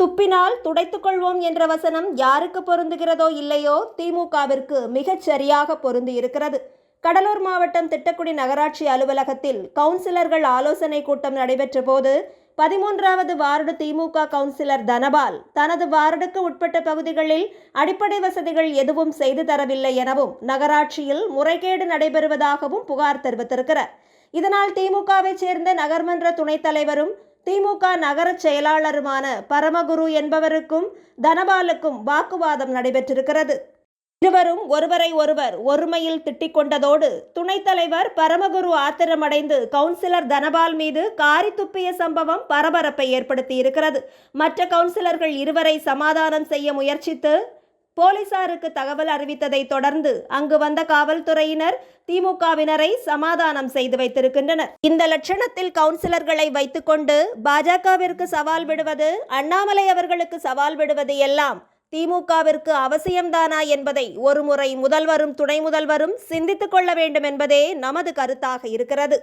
துப்பினால் துடைத்துக் கொள்வோம் என்ற வசனம் யாருக்கு பொருந்துகிறதோ இல்லையோ திமுகவிற்கு மிகச் சரியாக பொருந்தி இருக்கிறது. கடலூர் மாவட்டம் திட்டக்குடி நகராட்சி அலுவலகத்தில் கவுன்சிலர்கள் ஆலோசனை கூட்டம் நடைபெற்ற போது 13வது வார்டு திமுக கவுன்சிலர் தனபால் தனது வார்டுக்கு உட்பட்ட பகுதிகளில் அடிப்படை வசதிகள் எதுவும் செய்து தரவில்லை எனவும் நகராட்சியில் முறைகேடு நடைபெறுவதாகவும் புகார் தெரிவித்திருக்கிறார். இதனால் திமுகவை சேர்ந்த நகர்மன்ற துணைத் தலைவரும் திமுக நகர செயலாளருமான பரமகுரு என்பவருக்கும் தனபாலுக்கும் வாக்குவாதம் நடைபெற்றிருக்கிறது. இருவரும் ஒருவரை ஒருவர் ஒருமையில் திட்டிக் கொண்டதோடு துணைத் தலைவர் பரமகுரு ஆத்திரமடைந்து கவுன்சிலர் தனபால் மீது காரி துப்பிய சம்பவம் பரபரப்பை ஏற்படுத்தி இருக்கிறது. மற்ற கவுன்சிலர்கள் இருவரை சமாதானம் செய்ய முயற்சித்து போலீசாருக்கு தகவல் அறிவித்ததை தொடர்ந்து அங்கு வந்த காவல்துறையினர் திமுகவினரை சமாதானம் செய்து வைத்திருக்கின்றனர். இந்த லட்சணத்தில் கவுன்சிலர்களை வைத்துக்கொண்டு பாஜகவிற்கு சவால் விடுவது, அண்ணாமலை அவர்களுக்கு சவால் விடுவது எல்லாம் திமுகவிற்கு அவசியம்தானா என்பதை ஒருமுறை முதல்வரும் துணை முதல்வரும் சிந்தித்துக் கொள்ள வேண்டும் என்பதே நமது கருத்தாக இருக்கிறது.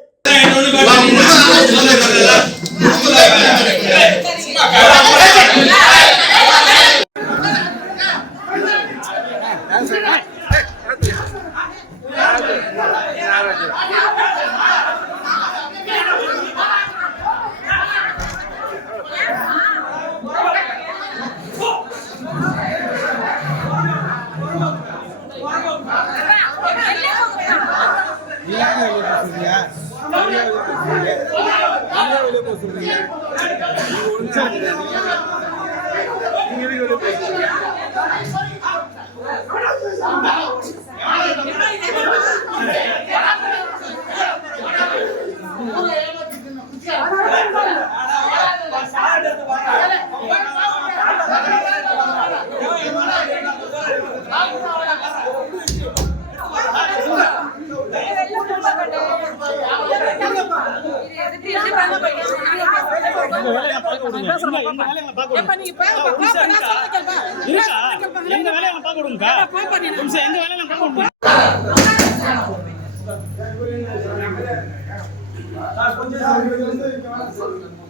கொஞ்சம்